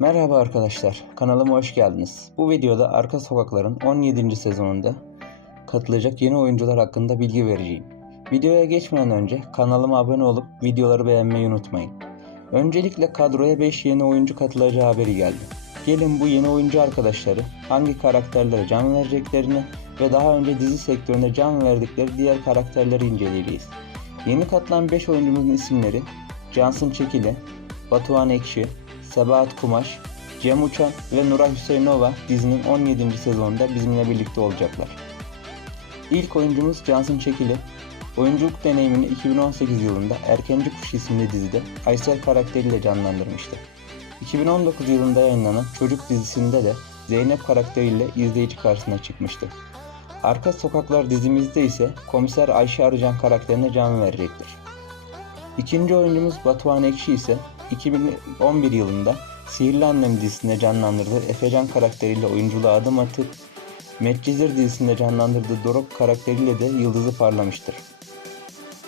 Merhaba arkadaşlar, kanalıma hoş geldiniz. Bu videoda Arka Sokaklar'ın 17. sezonunda katılacak yeni oyuncular hakkında bilgi vereceğim. Videoya geçmeden önce kanalıma abone olup videoları beğenmeyi unutmayın. Öncelikle kadroya 5 yeni oyuncu katılacağı haberi geldi. Gelin bu yeni oyuncu arkadaşları hangi karakterlere can vereceklerini ve daha önce dizi sektöründe can verdikleri diğer karakterleri inceleyeceğiz. Yeni katılan 5 oyuncumuzun isimleri Cansın Çekili, Batuhan Ekşi, Sebahat Kumaş, Cem Uçan ve Nuray Hüseyinova dizinin 17. sezonunda bizimle birlikte olacaklar. İlk oyuncumuz Cansın Çekili. Oyunculuk deneyimini 2018 yılında Erkenci Kuş isimli dizide Aysel karakteriyle canlandırmıştı. 2019 yılında yayınlanan Çocuk dizisinde de Zeynep karakteriyle izleyici karşısına çıkmıştı. Arka Sokaklar dizimizde ise komiser Ayşe Arıcan karakterine can verecektir. İkinci oyuncumuz Batuhan Ekşi ise 2011 yılında Sihirli Annem dizisinde canlandırdığı Efecan karakteriyle oyunculuğa adım atıp Medcezir dizisinde canlandırdığı Doruk karakteriyle de yıldızı parlamıştır.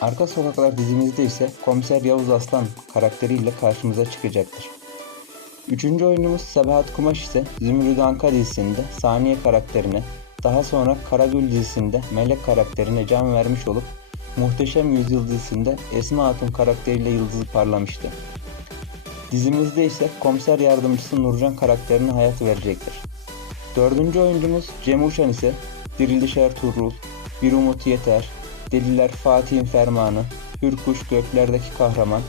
Arka Sokaklar dizimizde ise Komiser Yavuz Aslan karakteriyle karşımıza çıkacaktır. Üçüncü oyuncumuz Sebahat Kumaş ise Zümrüt Anka dizisinde Saniye karakterine, daha sonra Karagül dizisinde Melek karakterine can vermiş olup Muhteşem Yüzyıl dizisinde Esma Hatun karakteriyle yıldızı parlamıştı. Dizimizde ise komiser yardımcısı Nurcan karakterine hayat verecektir. Dördüncü oyuncumuz Cem Uşan ise Diriliş Ertuğrul, Bir Umut Yeter, Deliler Fatih'in Fermanı, Hürkuş Göklerdeki Kahraman,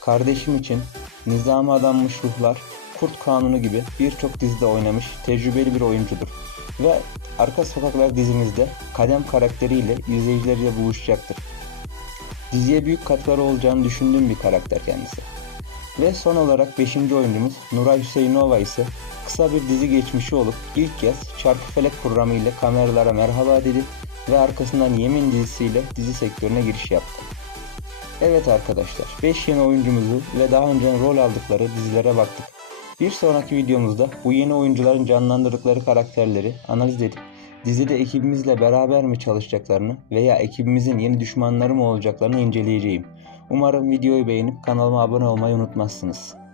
Kardeşim için, Nizami Adanmış Ruhlar, Kurt Kanunu gibi birçok dizide oynamış tecrübeli bir oyuncudur. Ve Arka Sokaklar dizimizde Kadem karakteriyle izleyicileriyle buluşacaktır. Diziye büyük katkıları olacağını düşündüğüm bir karakter kendisi. Ve son olarak 5. oyuncumuz Nuray Hüseyinova ise kısa bir dizi geçmişi olup ilk kez Çarkıfelek programı ile kameralara merhaba dedi ve arkasından Yemin dizisiyle dizi sektörüne giriş yaptı. Evet arkadaşlar 5 yeni oyuncumuzu ve daha önce rol aldıkları dizilere baktık. Bir sonraki videomuzda bu yeni oyuncuların canlandırdıkları karakterleri analiz edip dizide ekibimizle beraber mi çalışacaklarını veya ekibimizin yeni düşmanları mı olacaklarını inceleyeceğim. Umarım videoyu beğenip kanalıma abone olmayı unutmazsınız.